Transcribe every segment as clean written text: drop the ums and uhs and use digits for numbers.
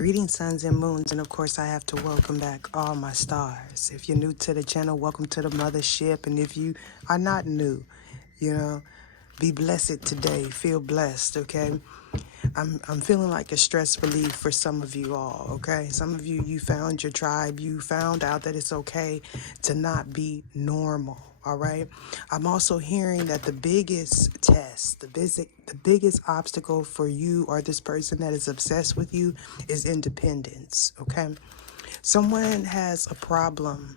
Greetings, suns and moons, and of course I have to welcome back all my stars. If you're new to the channel, welcome to the mothership, and if you are not new, be blessed today. Feel blessed, okay? I'm feeling like a stress relief for some of you all, okay? Some of you found your tribe. You found out that it's okay to not be normal, all right? I'm also hearing that the biggest test, the biggest obstacle for you or this person that is obsessed with you is independence, okay? Someone has a problem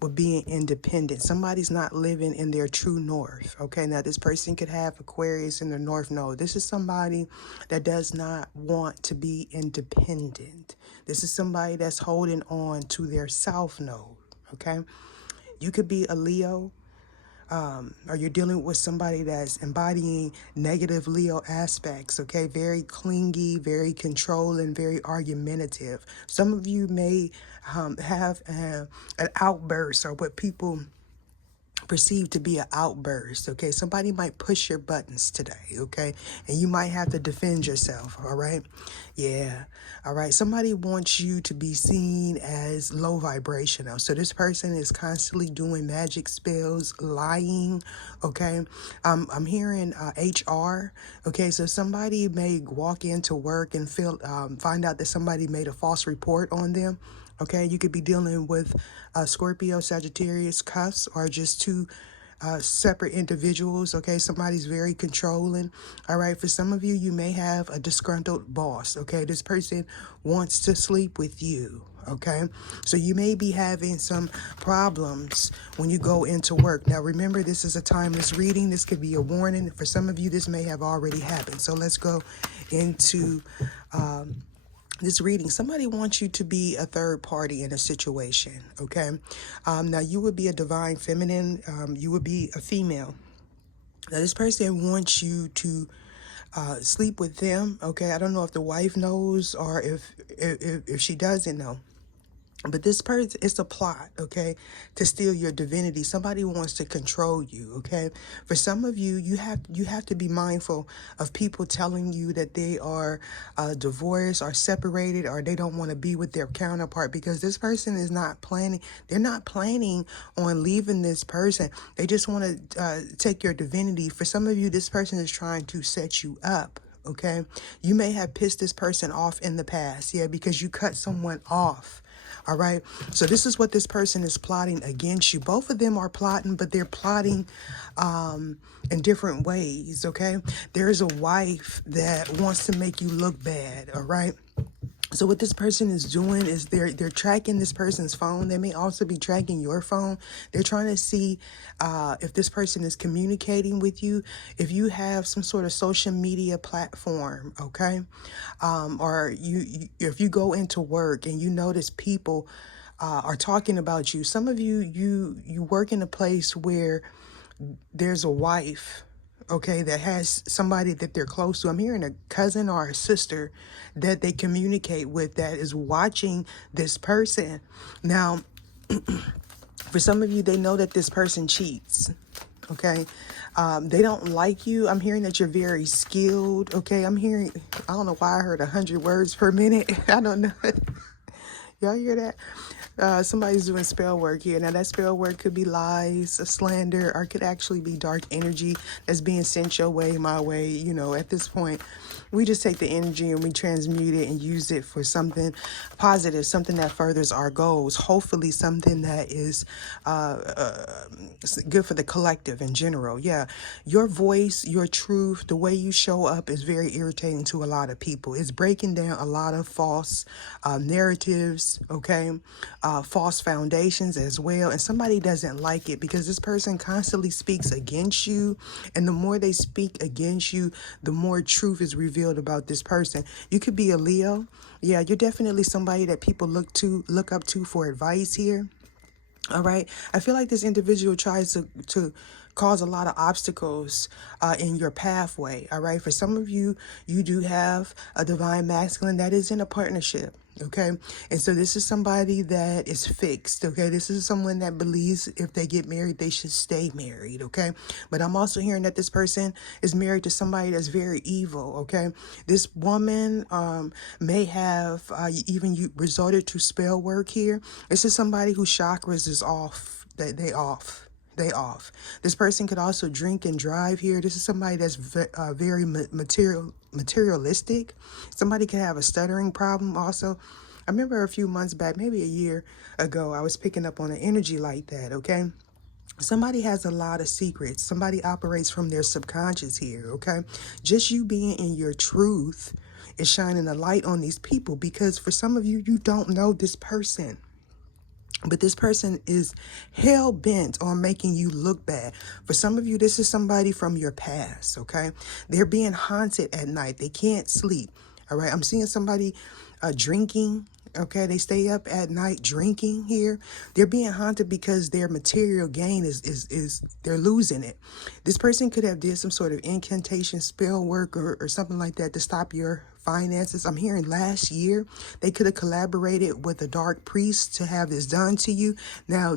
with being independent. Somebody's not living in their true north. Okay, now this person could have Aquarius in their north node. This is somebody that does not want to be independent. This is somebody that's holding on to their south node. Okay, you could be a Leo. Or you're dealing with somebody that's embodying negative Leo aspects, okay? Very clingy, very controlling, very argumentative. Some of you may have an outburst, or what people perceived to be an outburst, okay? Somebody might push your buttons today, okay? And you might have to defend yourself, all right? Yeah, all right. Somebody wants you to be seen as low vibrational. So this person is constantly doing magic spells, lying, okay? I'm hearing HR, okay? So somebody may walk into work and find out that somebody made a false report on them. Okay, you could be dealing with Scorpio, Sagittarius, cuffs, or just two separate individuals. Okay, somebody's very controlling. All right, for some of you, you may have a disgruntled boss. Okay, this person wants to sleep with you. Okay, so you may be having some problems when you go into work. Now, remember, this is a timeless reading. This could be a warning. For some of you, this may have already happened. So let's go into this reading. Somebody wants you to be a third party in a situation, okay? Now, you would be a divine feminine. You would be a female. Now, this person wants you to sleep with them, okay? I don't know if the wife knows or if she doesn't know. But this person, it's a plot, okay, to steal your divinity. Somebody wants to control you, okay? For some of you, you have to be mindful of people telling you that they are divorced or separated, or they don't want to be with their counterpart, because this person is not planning. They're not planning on leaving this person. They just want to take your divinity. For some of you, this person is trying to set you up. Okay, you may have pissed this person off in the past, yeah, because you cut someone off. All right, so this is what this person is plotting against you. Both of them are plotting, but they're plotting in different ways. Okay, there's a wife that wants to make you look bad. All right. So what this person is doing is they're tracking this person's phone. They may also be tracking your phone. They're trying to see if this person is communicating with you, if you have some sort of social media platform, okay? Or if you go into work and you notice people are talking about you. Some of you work in a place where there's a wife, okay, that has somebody that they're close to. I'm hearing a cousin or a sister that they communicate with that is watching this person. Now, for some of you, they know that this person cheats, okay? They don't like you. I'm hearing that you're very skilled, okay? I don't know why I heard 100 words per minute. I don't know. Y'all hear that? Somebody's doing spell work here. Now, that spell work could be lies, slander, or could actually be dark energy that's being sent your way, my way. You know, at this point, we just take the energy and we transmute it and use it for something positive, something that furthers our goals. Hopefully something that is good for the collective in general. Yeah, your voice, your truth, the way you show up is very irritating to a lot of people. It's breaking down a lot of false narratives, okay? False foundations as well. And somebody doesn't like it because this person constantly speaks against you. And the more they speak against you, the more truth is revealed about this person. You could be a Leo. Yeah, you're definitely somebody that people look up to for advice here. All right. I feel like this individual tries to cause a lot of obstacles in your pathway. All right. For some of you, you do have a divine masculine that is in a partnership. Okay. And so this is somebody that is fixed. Okay. This is someone that believes if they get married, they should stay married. Okay. But I'm also hearing that this person is married to somebody that's very evil. Okay. This woman may have even you resorted to spell work here. This is somebody whose chakras is off. They off. They off. This person could also drink and drive here. This is somebody that's very materialistic. Somebody could have a stuttering problem also. I remember a few months back, maybe a year ago, I was picking up on an energy like that, okay? Somebody has a lot of secrets. Somebody operates from their subconscious here, okay? Just you being in your truth is shining a light on these people, because for some of you, you don't know this person. But this person is hell-bent on making you look bad. For some of you, this is somebody from your past, okay? They're being haunted at night. They can't sleep, all right? I'm seeing somebody drinking, okay? They stay up at night drinking here. They're being haunted because their material gain is they're losing it. This person could have did some sort of incantation, spell work, or something like that to stop your finances. I'm hearing last year they could have collaborated with a dark priest to have this done to you. Now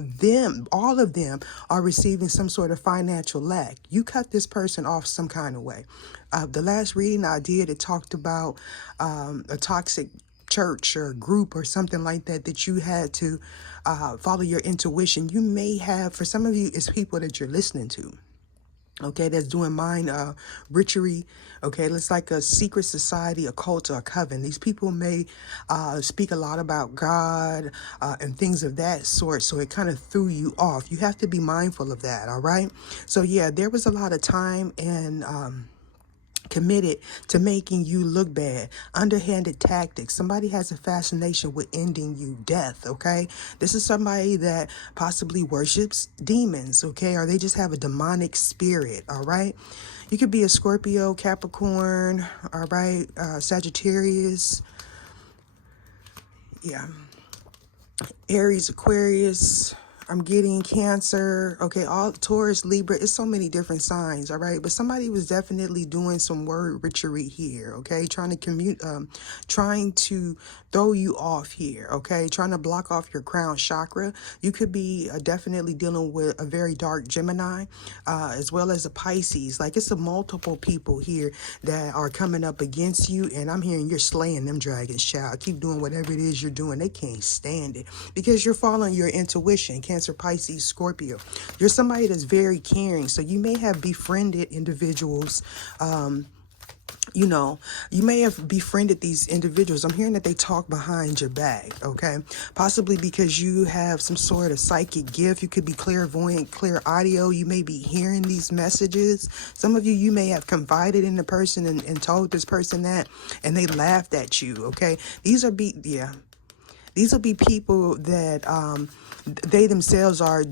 all of them are receiving some sort of financial lack. You cut this person off some kind of way. The last reading I did, it talked about a toxic church or group or something like that you had to follow your intuition. You may have, for some of you, it's people that you're listening to. Okay, that's doing mind witchery. Okay, it's like a secret society, a cult, or a coven. These people may speak a lot about God and things of that sort, so it kind of threw you off. You have to be mindful of that, all right? So yeah, there was a lot of time and committed to making you look bad. Underhanded tactics. Somebody has a fascination with ending you, death, okay? This is somebody that possibly worships demons, okay? Or they just have a demonic spirit, all right? You could be a Scorpio, Capricorn, all right? Sagittarius, yeah. Aries, Aquarius, I'm getting Cancer, okay, all Taurus, Libra. It's so many different signs, all right? But somebody was definitely doing some word witchery here, okay? Trying to throw you off here, okay? Trying to block off your crown chakra. You could be definitely dealing with a very dark Gemini, as well as a Pisces. Like, it's a multiple people here that are coming up against you, and I'm hearing you're slaying them dragons, child. Keep doing whatever it is you're doing. They can't stand it because you're following your intuition. Cancer, Pisces, Scorpio. You're somebody that's very caring. So you may have befriended individuals. You know, you may have befriended these individuals. I'm hearing that they talk behind your back, okay? Possibly because you have some sort of psychic gift. You could be clairvoyant, clear audio. You may be hearing these messages. Some of you, you may have confided in the person and told this person that, and they laughed at you, okay? These will be people that they themselves are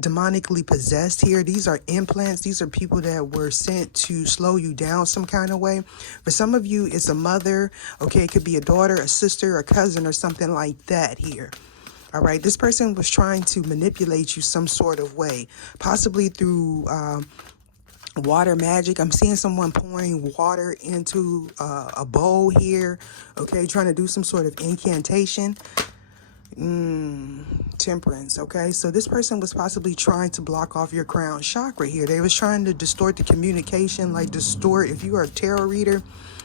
demonically possessed here. These are implants. These are people that were sent to slow you down some kind of way. For some of you, it's a mother, okay? It could be a daughter, a sister, a cousin, or something like that here. All right, this person was trying to manipulate you some sort of way, possibly through water magic. I'm seeing someone pouring water into a bowl here, okay? Trying to do some sort of incantation. Temperance, okay? So this person was possibly trying to block off your crown chakra here. They was trying to distort the communication, like distort, if you are a tarot reader,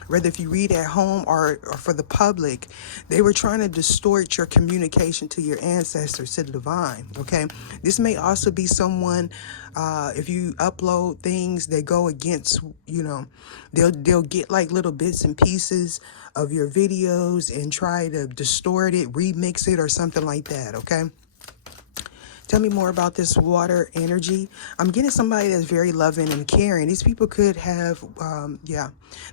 whether if you read at home or for the public, they were trying to distort your communication to your ancestors, to the divine, okay? This may also be someone, if you upload things that go against, you know, they'll get like little bits and pieces of your videos and try to distort it, remix it, or something like that, okay? Tell me more about this water energy. I'm getting somebody that's very loving and caring. These people could have,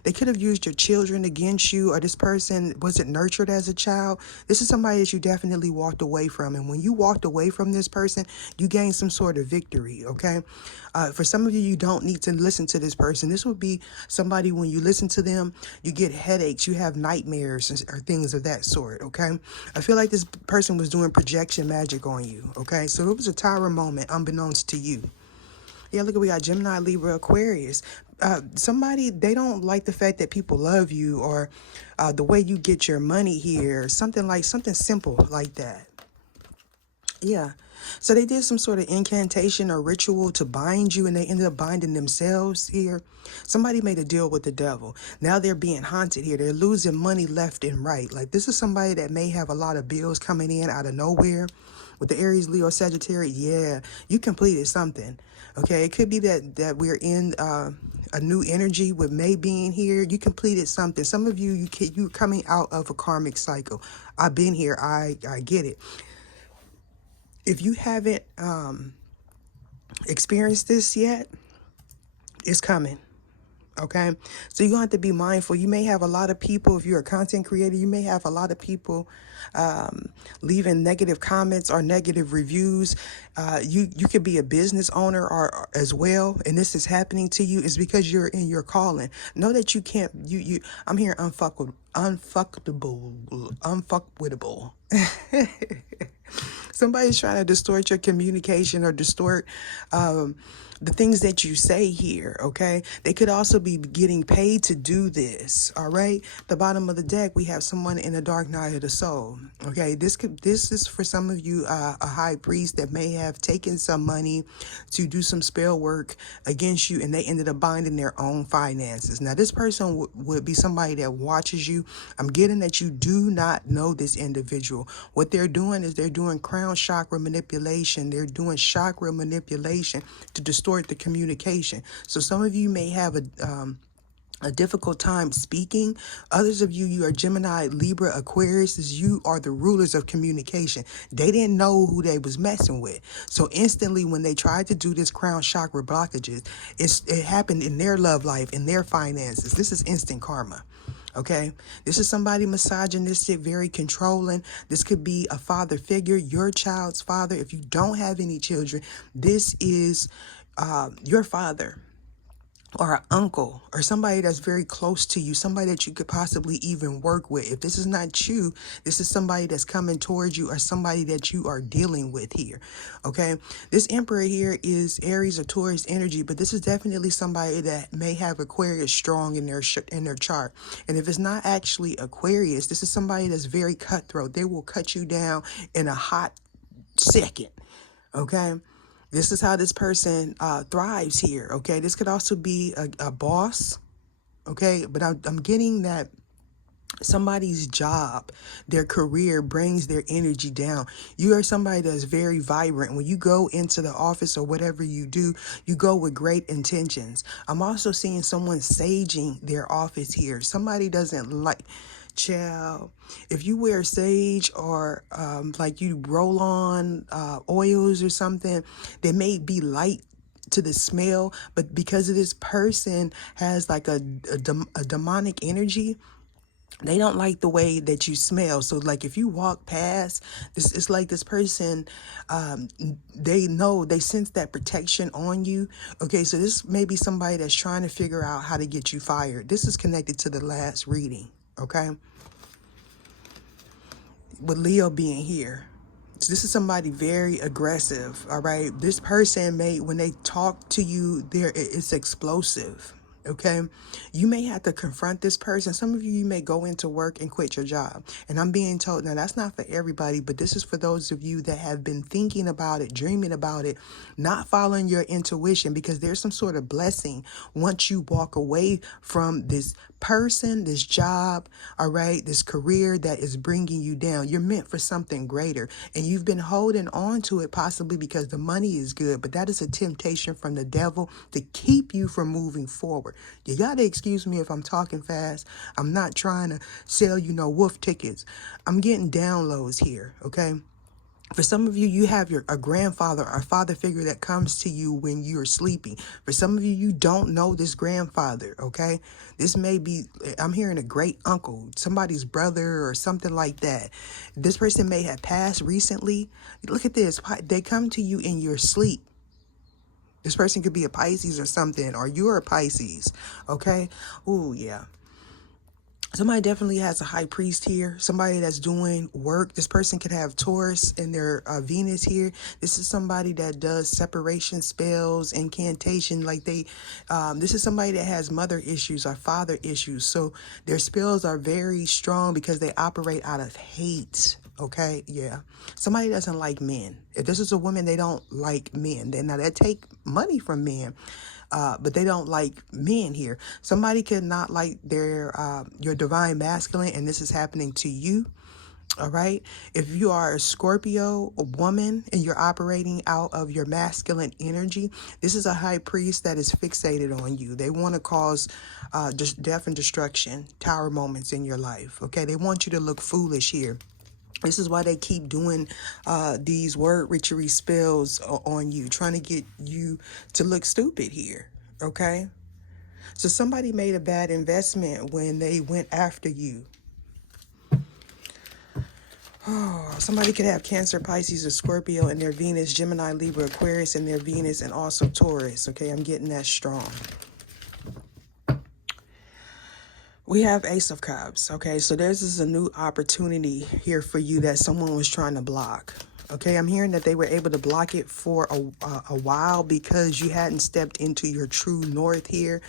they could have used your children against you, or this person wasn't nurtured as a child. This is somebody that you definitely walked away from. And when you walked away from this person, you gained some sort of victory, okay? For some of you, you don't need to listen to this person. This would be somebody, when you listen to them, you get headaches, you have nightmares or things of that sort, okay? I feel like this person was doing projection magic on you, okay? So it was a tower moment unbeknownst to you. Yeah, look, we got Gemini, Libra, Aquarius. Somebody, they don't like the fact that people love you, or the way you get your money here, something simple like that. Yeah. So they did some sort of incantation or ritual to bind you, and they ended up binding themselves here. Somebody made a deal with the devil. Now they're being haunted here. They're losing money left and right. Like, this is somebody that may have a lot of bills coming in out of nowhere. With the Aries, Leo, Sagittarius, yeah, you completed something. Okay, it could be that we're in a new energy with May being here. You completed something. Some of you, you're coming out of a karmic cycle. I've been here. I get it. If you haven't experienced this yet, it's coming. Okay, so you're going to have to be mindful. You may have a lot of people, if you're a content creator, you may have a lot of people leaving negative comments or negative reviews. You could be a business owner or as well, and this is happening to you. Is because you're in your calling. Know that you can't. I'm here unfuckable. Somebody's trying to distort your communication or distort the things that you say here, okay? They could also be getting paid to do this, all right? The bottom of the deck, we have someone in a dark night of the soul, okay? This is for some of you a high priest that may have taken some money to do some spell work against you, and they ended up binding their own finances. Now, this person would be somebody that watches you. I'm getting that you do not know this individual. What they're doing is they're doing crown chakra manipulation. They're doing chakra manipulation to distort the communication. So some of you may have a difficult time speaking. Others of you, you are Gemini, Libra, Aquarius. You are the rulers of communication. They didn't know who they was messing with. So instantly when they tried to do this crown chakra blockages, it happened in their love life, in their finances. This is instant karma. Okay, this is somebody misogynistic, very controlling. This could be a father figure, your child's father. If you don't have any children, this is your father or an uncle or somebody that's very close to you, somebody that you could possibly even work with. If this is not you, this is somebody that's coming towards you or somebody that you are dealing with here. Okay, this emperor here is Aries or Taurus energy, but this is definitely somebody that may have Aquarius strong in their chart. And if it's not actually Aquarius, this is somebody that's very cutthroat. They will cut you down in a hot second. Okay, this is how this person thrives here. Okay, this could also be a boss. Okay, but I'm getting that somebody's job, their career brings their energy down. You are somebody that's very vibrant. When you go into the office or whatever you do, you go with great intentions. I'm also seeing someone saging their office here. Somebody doesn't like... Child, if you wear sage or like you roll on oils or something, they may be light to the smell, but because of this person has like a demonic energy, they don't like the way that you smell. So like if you walk past this, it's like this person, they sense that protection on you. Okay, so this may be somebody that's trying to figure out how to get you fired. This is connected to the last reading. Okay, with Leo being here. So this is somebody very aggressive, all right? This person may, when they talk to you, it's explosive, okay? You may have to confront this person. Some of you may go into work and quit your job. And I'm being told, now that's not for everybody, but this is for those of you that have been thinking about it, dreaming about it, not following your intuition, because there's some sort of blessing once you walk away from this person, this job, all right, this career that is bringing you down. You're meant for something greater, and you've been holding on to it possibly because the money is good, but that is a temptation from the devil to keep you from moving forward. You gotta excuse me if I'm talking fast. I'm not trying to sell you no wolf tickets. I'm getting downloads here, okay? For some of you, you have a grandfather or father figure that comes to you when you're sleeping. For some of you, you don't know this grandfather, okay? This may be, I'm hearing a great uncle, somebody's brother or something like that. This person may have passed recently. Look at this. They come to you in your sleep. This person could be a Pisces or something, or you're a Pisces, okay? Ooh, yeah. Somebody definitely has a high priest here. Somebody that's doing work. This person could have Taurus in their Venus here. This is somebody that does separation spells, incantation. Like this is somebody that has mother issues or father issues. So their spells are very strong because they operate out of hate. Okay, yeah. Somebody doesn't like men. If this is a woman, they don't like men. Now they take money from men. But they don't like men here. Somebody could not like your divine masculine, and this is happening to you. All right. If you are a Scorpio, a woman, and you're operating out of your masculine energy, this is a high priest that is fixated on you. They want to cause just death and destruction, tower moments in your life. Okay. They want you to look foolish here. This is why they keep doing these word witchery spells on you, trying to get you to look stupid here, okay? So somebody made a bad investment when they went after you. Oh, somebody could have Cancer, Pisces, or Scorpio in their Venus, Gemini, Libra, Aquarius in their Venus, and also Taurus, okay? I'm getting that strong. We have Ace of Cups, okay? So this is a new opportunity here for you that someone was trying to block, okay? I'm hearing that they were able to block it for a while because you hadn't stepped into your true north here.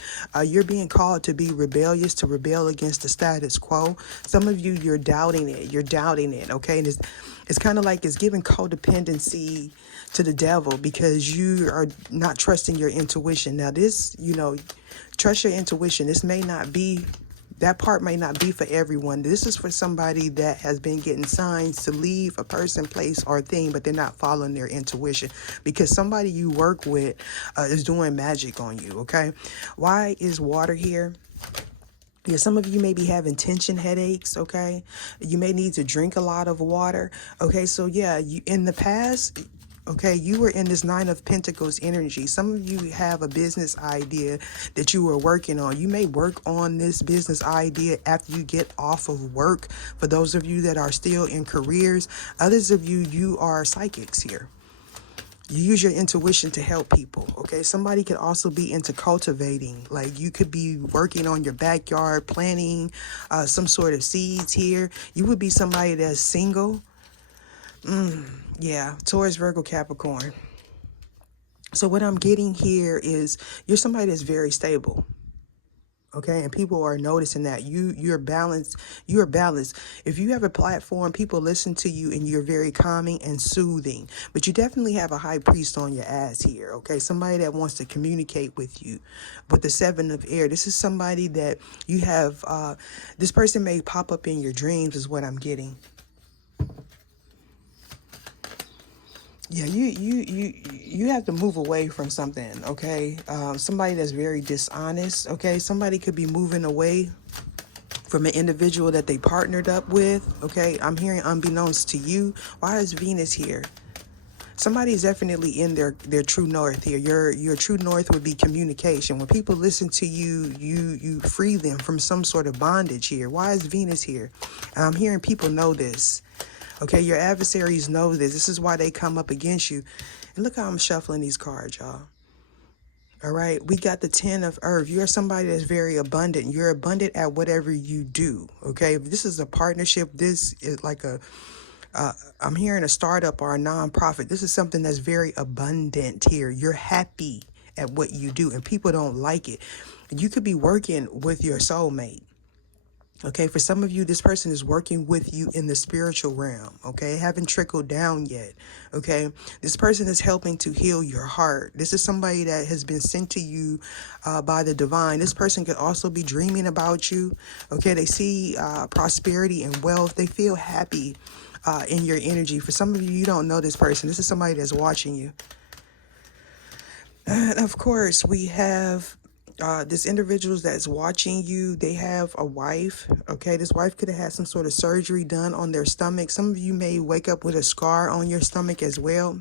You're being called to be rebellious, to rebel against the status quo. Some of you, you're doubting it. You're doubting it, okay? And it's kind of like it's giving codependency to the devil because you are not trusting your intuition. Now this, trust your intuition. This may not be... That part may not be for everyone. This is for somebody that has been getting signs to leave a person, place, or thing, but they're not following their intuition because somebody you work with is doing magic on you, okay? Why is water here? Yeah, some of you may be having tension headaches, okay? You may need to drink a lot of water, okay? So, yeah, in the past... Okay, you were in this Nine of Pentacles energy. Some of you have a business idea that you were working on. You may work on this business idea after you get off of work. For those of you that are still in careers, others of you, you are psychics here. You use your intuition to help people, okay? Somebody could also be into cultivating. Like you could be working on your backyard, planting some sort of seeds here. You would be somebody that's single. Yeah, Taurus, Virgo, Capricorn. So what I'm getting here is you're somebody that's very stable. Okay, and people are noticing that you're balanced. You're balanced. If you have a platform, people listen to you and you're very calming and soothing. But you definitely have a high priest on your ass here. Okay, somebody that wants to communicate with you. With the Seven of Air, this is somebody that you have. This person may pop up in your dreams, is what I'm getting. Yeah, you have to move away from something, okay? Somebody that's very dishonest, okay? Somebody could be moving away from an individual that they partnered up with, okay? I'm hearing unbeknownst to you. Why is Venus here? Somebody is definitely in their true north here. Your true north would be communication. When people listen to you, you free them from some sort of bondage here. Why is Venus here? I'm hearing people know this. Okay, your adversaries know this. This is why they come up against you. And look how I'm shuffling these cards, y'all. All right, we got the 10 of Earth. You're somebody that's very abundant. You're abundant at whatever you do, okay? If this is a partnership, this is like I'm hearing a startup or a nonprofit. This is something that's very abundant here. You're happy at what you do, and people don't like it. You could be working with your soulmate. Okay, for some of you, this person is working with you in the spiritual realm, okay? Haven't trickled down yet, okay? This person is helping to heal your heart. This is somebody that has been sent to you by the divine. This person could also be dreaming about you, okay? They see prosperity and wealth. They feel happy in your energy. For some of you, you don't know this person. This is somebody that's watching you. And of course, we have... this individual that's watching you, they have a wife, okay? This wife could have had some sort of surgery done on their stomach. Some of you may wake up with a scar on your stomach as well.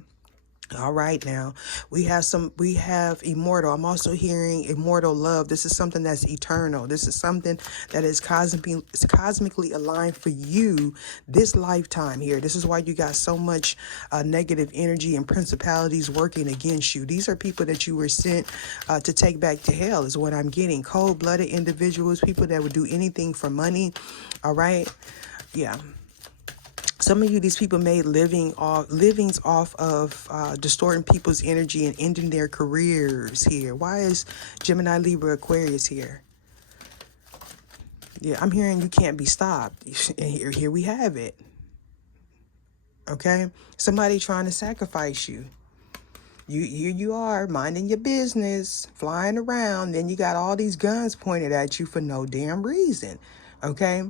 All right, now we have immortal. I'm also hearing immortal love. This is something that's eternal. This is something that is cosmically aligned for you this lifetime here. This is why you got so much negative energy and principalities working against you. These are people that you were sent to take back to hell, is what I'm getting. Cold-blooded individuals, people that would do anything for money. All right. Yeah. Some of you, these people made livings off of distorting people's energy and ending their careers here. Why is Gemini, Libra, Aquarius here? Yeah, I'm hearing you can't be stopped. And here we have it. Okay? Somebody trying to sacrifice you. Here you are, minding your business, flying around. Then you got all these guns pointed at you for no damn reason. Okay?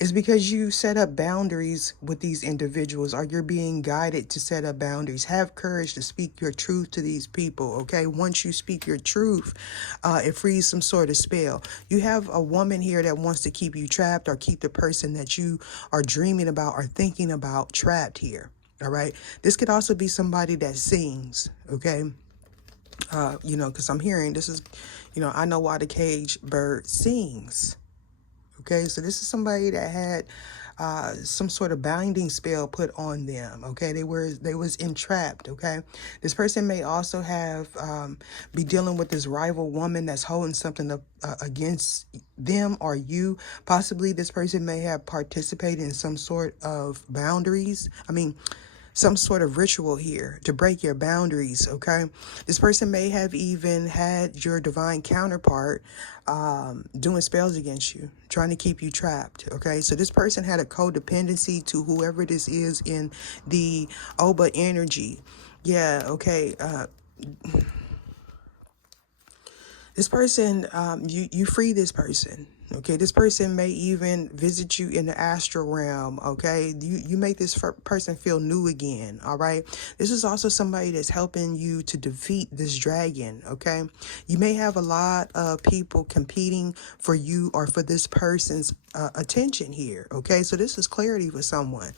It's because you set up boundaries with these individuals, or you're being guided to set up boundaries. Have courage to speak your truth to these people, okay? Once you speak your truth, it frees some sort of spell. You have a woman here that wants to keep you trapped, or keep the person that you are dreaming about or thinking about trapped here, all right? This could also be somebody that sings, okay? You know, because I'm hearing this is, you know, I know why the cage bird sings. Okay, so this is somebody that had some sort of binding spell put on them. Okay, they was entrapped. Okay, this person may also have be dealing with this rival woman that's holding something up against them or you. Possibly this person may have participated in some sort of boundaries. Some sort of ritual here to break your boundaries, okay? This person may have even had your divine counterpart doing spells against you, trying to keep you trapped, okay? So this person had a codependency to whoever this is in the Oba energy. Yeah, okay. This person, you free this person. Okay, this person may even visit you in the astral realm. Okay, you make this person feel new again. All right, this is also somebody that's helping you to defeat this dragon. Okay, you may have a lot of people competing for you or for this person's attention here. Okay, so this is clarity for someone.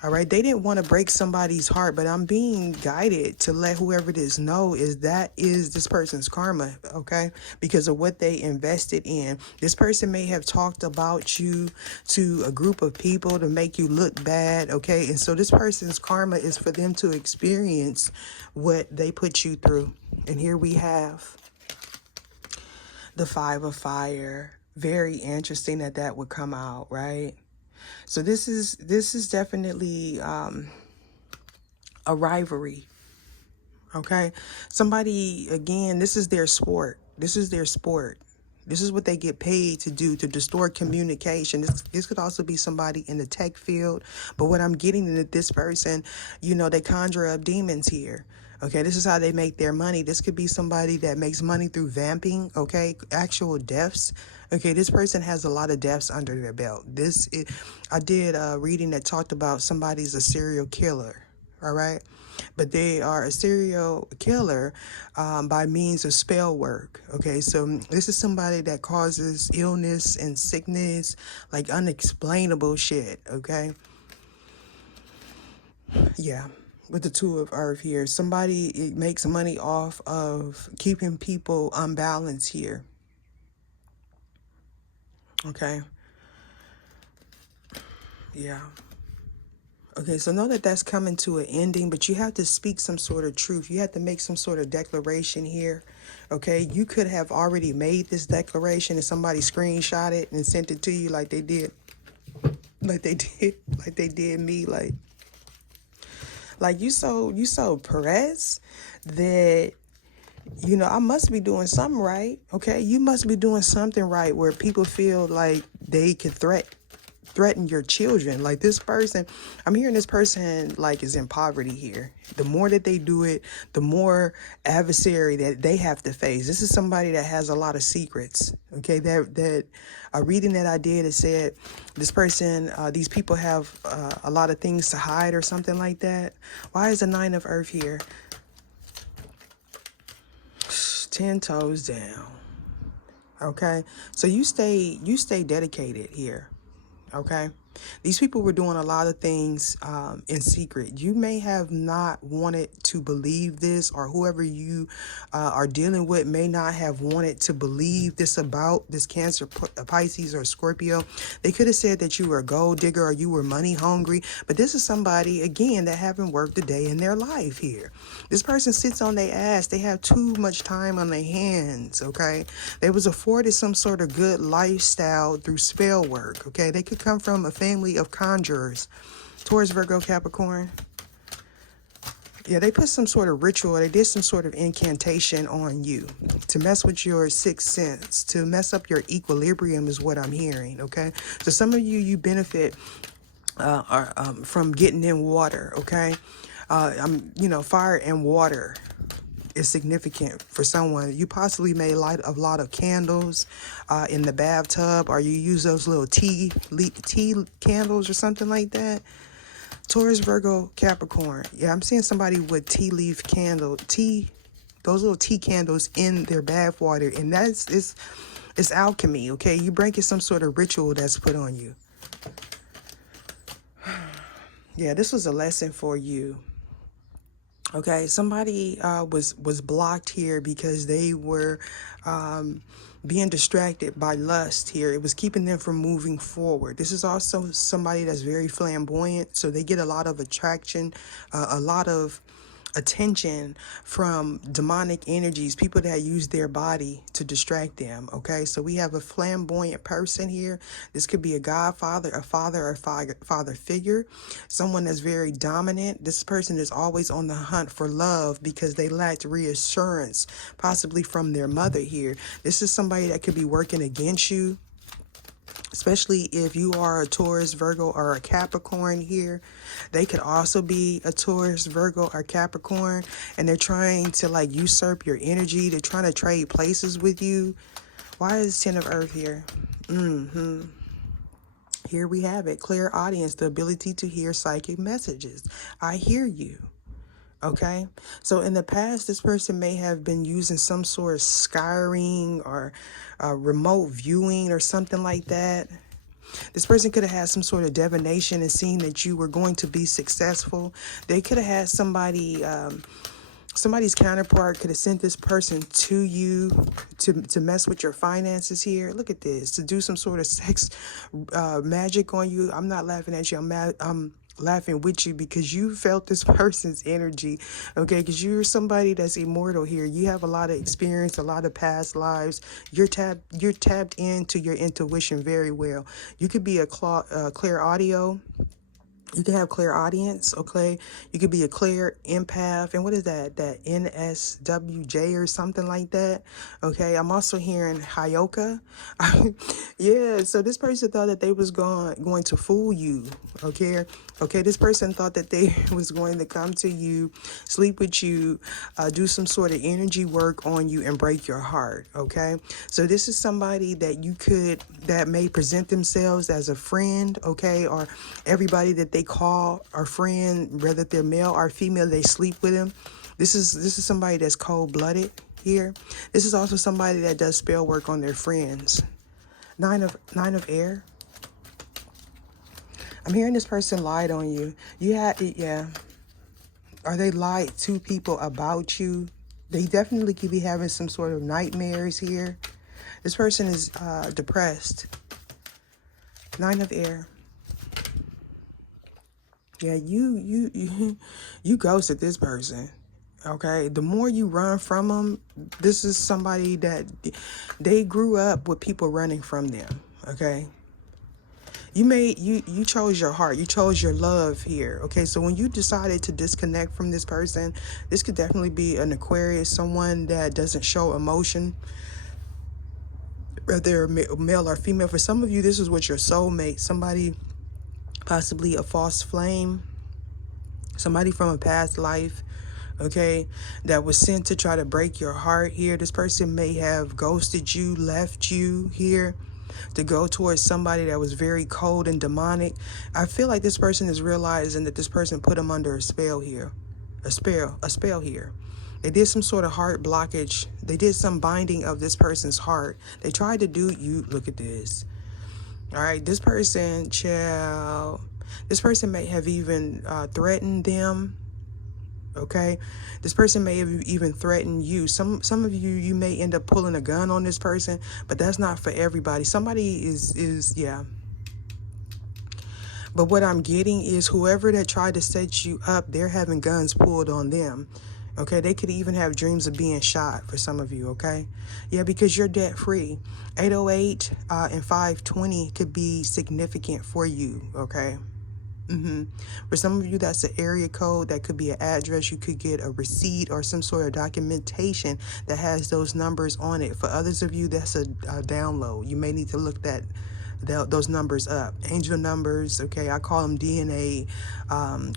All right, they didn't want to break somebody's heart, but I'm being guided to let whoever this know is that is this person's karma, okay? Because of what they invested in. This person may have talked about you to a group of people to make you look bad, okay? And so this person's karma is for them to experience what they put you through. And here we have the Five of Fire. Very interesting that would come out, right? So this is definitely a rivalry, okay? Somebody, again, this is their sport. This is their sport. This is what they get paid to do, to distort communication. This could also be somebody in the tech field. But what I'm getting is that this person, you know, they conjure up demons here. Okay, this is how they make their money. This could be somebody that makes money through vamping, okay, actual deaths. Okay, this person has a lot of deaths under their belt. I did a reading that talked about somebody's a serial killer, all right? But they are a serial killer by means of spell work, okay? So this is somebody that causes illness and sickness, like unexplainable shit, okay? Yeah. With the Two of Earth here, somebody makes money off of keeping people unbalanced here. Okay. Yeah. Okay, so know that that's coming to an ending, but you have to speak some sort of truth. You have to make some sort of declaration here. Okay, you could have already made this declaration and somebody screenshot it and sent it to you like they did me, like you so pressed that, you know, I must be doing something right. Okay, you must be doing something right where people feel like they can threaten your children. Like this person, I'm hearing this person like is in poverty here. The more that they do it, the more adversary that they have to face. This is somebody that has a lot of secrets. Okay, that a reading that I did, it said this person, these people have a lot of things to hide or something like that. Why is the Nine of Earth here? 10 toes down. Okay, so you stay dedicated here. Okay, These people were doing a lot of things in secret. You may have not wanted to believe this, or whoever you are dealing with may not have wanted to believe this about this Cancer, Pisces, or Scorpio. They could have said that you were a gold digger or you were money hungry, but this is somebody, again, that haven't worked a day in their life here. This person sits on their ass. They have too much time on their hands, okay? They was afforded some sort of good lifestyle through spell work, okay? They could come from a family of conjurers. Taurus, Virgo, Capricorn. Yeah, they put some sort of ritual, they did some sort of incantation on you to mess with your sixth sense, to mess up your equilibrium is what I'm hearing, okay? So some of you benefit from getting in water, okay? Fire and water is significant for someone. You possibly may light a lot of candles in the bathtub, or you use those little tea candles or something like that. Taurus, Virgo, Capricorn. Yeah, I'm seeing somebody with tea leaf candle, those little tea candles in their bath water, and it's alchemy, okay? You breaking some sort of ritual that's put on you. Yeah, this was a lesson for you. Okay, somebody was blocked here because they were being distracted by lust here. It was keeping them from moving forward. This is also somebody that's very flamboyant, so they get a lot of attraction, a lot of attention from demonic energies, people that use their body to distract them, okay? So we have a flamboyant person here. This could be a godfather, a father, or father figure, someone that's very dominant. This person is always on the hunt for love because they lacked reassurance, possibly from their mother here. This is somebody that could be working against you, especially if you are a Taurus, Virgo, or a Capricorn here. They could also be a Taurus, Virgo, or Capricorn, and they're trying to like usurp your energy. They're trying to trade places with you. Why is 10 of Earth here? Here we have it. Clear audience, the ability to hear psychic messages. I hear you. Okay, so in the past, this person may have been using some sort of scrying or remote viewing or something like that. This person could have had some sort of divination and seen that you were going to be successful. They could have had somebody's counterpart could have sent this person to you to mess with your finances here. Look at this, to do some sort of sex magic on you. I'm not laughing at you. I'm laughing with you because you felt this person's energy, okay? Because you're somebody that's immortal here. You have a lot of experience, a lot of past lives. You're tapped into your intuition very well. You could be a clear audio. You can have clear audience, okay? You could be a clear empath. And what is that? That NSWJ or something like that, okay? I'm also hearing Hyoka. Yeah, so this person thought that they was going to fool you, okay? Okay, this person thought that they was going to come to you, sleep with you, do some sort of energy work on you and break your heart, okay? So this is somebody that may present themselves as a friend, okay? Or everybody that they call a friend, whether they're male or female, they sleep with them. This is somebody that's cold-blooded here. This is also somebody that does spell work on their friends. Nine of Air. I'm hearing this person lied on you. Yeah. Or they lied to people about you. They definitely could be having some sort of nightmares here. This person is depressed. 9 of Air. Yeah, you ghosted this person. Okay, the more you run from them, this is somebody that they grew up with people running from them. Okay, you chose your heart, you chose your love here. Okay, so when you decided to disconnect from this person, this could definitely be an Aquarius, someone that doesn't show emotion, whether male or female. For some of you, this is with your soulmate, somebody, possibly a false flame, somebody from a past life, okay, that was sent to try to break your heart here. This person may have ghosted you, left you here to go towards somebody that was very cold and demonic. I feel like this person is realizing that this person put them under a spell here, a spell here. They did some sort of heart blockage. They did some binding of this person's heart. They tried to do you. Look at this. All right, this person, child, this person may have even threatened them. Okay, this person may have even threatened you. Some of you may end up pulling a gun on this person, but that's not for everybody. Somebody is yeah. But what I'm getting is whoever that tried to set you up, they're having guns pulled on them. Okay, they could even have dreams of being shot for some of you, okay? Yeah, because you're debt free. 808 and 520 could be significant for you, okay? For some of you, that's an area code. That could be an address. You could get a receipt or some sort of documentation that has those numbers on it. For others of you, that's a download. You may need to look those numbers up. Angel numbers, okay? I call them DNA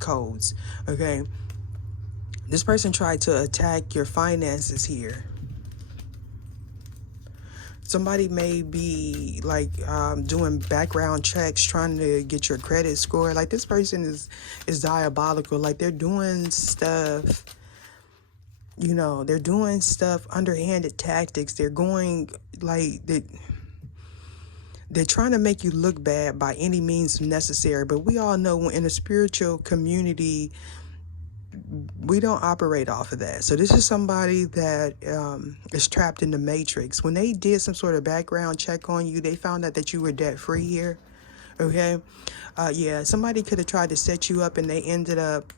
codes, okay? This person tried to attack your finances here. Somebody may be like doing background checks, trying to get your credit score. Like this person is diabolical. Like they're doing stuff, you know, they're doing stuff, underhanded tactics. They're going like they're trying to make you look bad by any means necessary. But we all know in a spiritual community, we don't operate off of that. So this is somebody that is trapped in the matrix. When they did some sort of background check on you, they found out that you were debt free here. Okay. Yeah, somebody could have tried to set you up and they ended up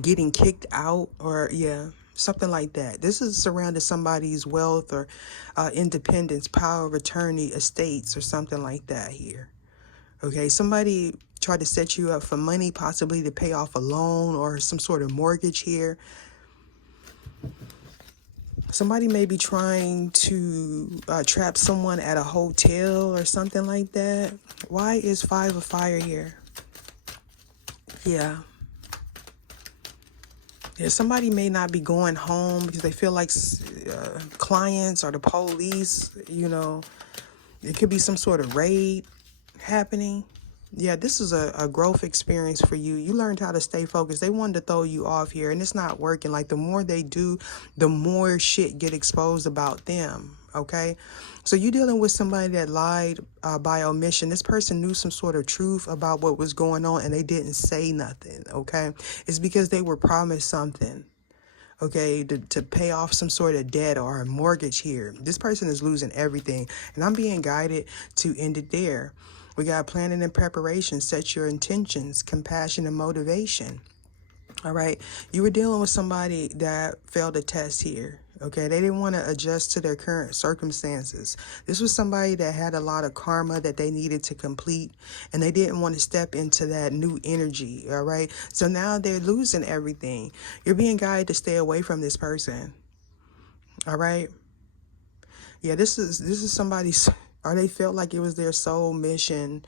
getting kicked out, or yeah, something like that. This is surrounded somebody's wealth or independence, power of attorney, estates, or something like that here. Okay, somebody tried to set you up for money, possibly to pay off a loan or some sort of mortgage here. Somebody may be trying to trap someone at a hotel or something like that. Why is 5 of fire here? Yeah. Yeah, somebody may not be going home because they feel like clients or the police, you know, it could be some sort of raid happening. Yeah, this is a growth experience for you. You learned how to stay focused. They wanted to throw you off here, and it's not working. Like, the more they do, the more shit get exposed about them, okay? So you're dealing with somebody that lied by omission. This person knew some sort of truth about what was going on, and they didn't say nothing, okay? It's because they were promised something, okay, to pay off some sort of debt or a mortgage here. This person is losing everything, and I'm being guided to end it there. We got planning and preparation, set your intentions, compassion and motivation. All right. You were dealing with somebody that failed a test here. Okay. They didn't want to adjust to their current circumstances. This was somebody that had a lot of karma that they needed to complete, and they didn't want to step into that new energy. All right. So now they're losing everything. You're being guided to stay away from this person. All right. Yeah, this is somebody's, or they felt like it was their sole mission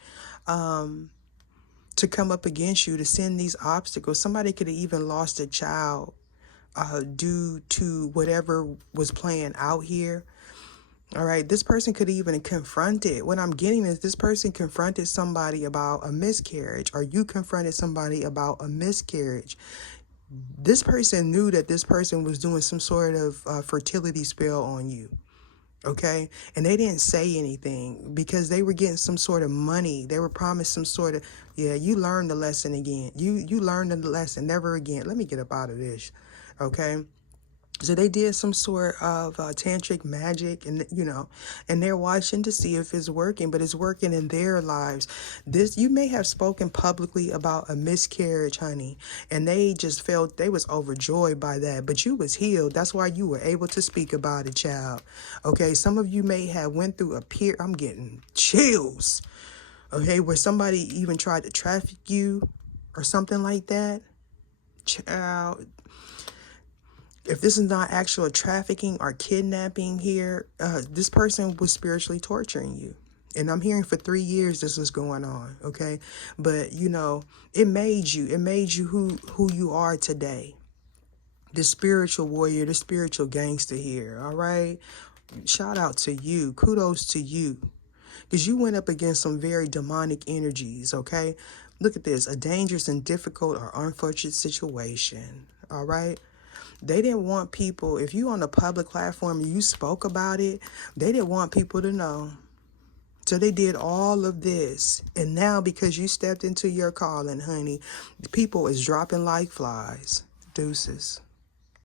to come up against you, to send these obstacles. Somebody could have even lost a child due to whatever was playing out here. All right, this person could even confronted. What I'm getting is this person confronted somebody about a miscarriage, or you confronted somebody about a miscarriage. This person knew that this person was doing some sort of fertility spell on you. Okay, and they didn't say anything because they were getting some sort of money. They were promised some sort of, yeah, you learned the lesson again. You learned the lesson, never again. Let me get up out of this. Okay. So they did some sort of tantric magic, and you know, and they're watching to see if it's working, but it's working in their lives. This, you may have spoken publicly about a miscarriage, honey, and they just felt, they was overjoyed by that, but you was healed. That's why you were able to speak about it, child. Okay, some of you may have went through a period, I'm getting chills, okay, where somebody even tried to traffic you or something like that. Child, if this is not actual trafficking or kidnapping here, this person was spiritually torturing you. And I'm hearing for 3 years this was going on, okay? But, you know, it made you who you are today. The spiritual warrior, the spiritual gangster here, all right? Shout out to you. Kudos to you. Because you went up against some very demonic energies, okay? Look at this, a dangerous and difficult or unfortunate situation, all right? They didn't want people, if you on a public platform and you spoke about it, they didn't want people to know. So they did all of this. And now because you stepped into your calling, honey, people is dropping like flies. Deuces.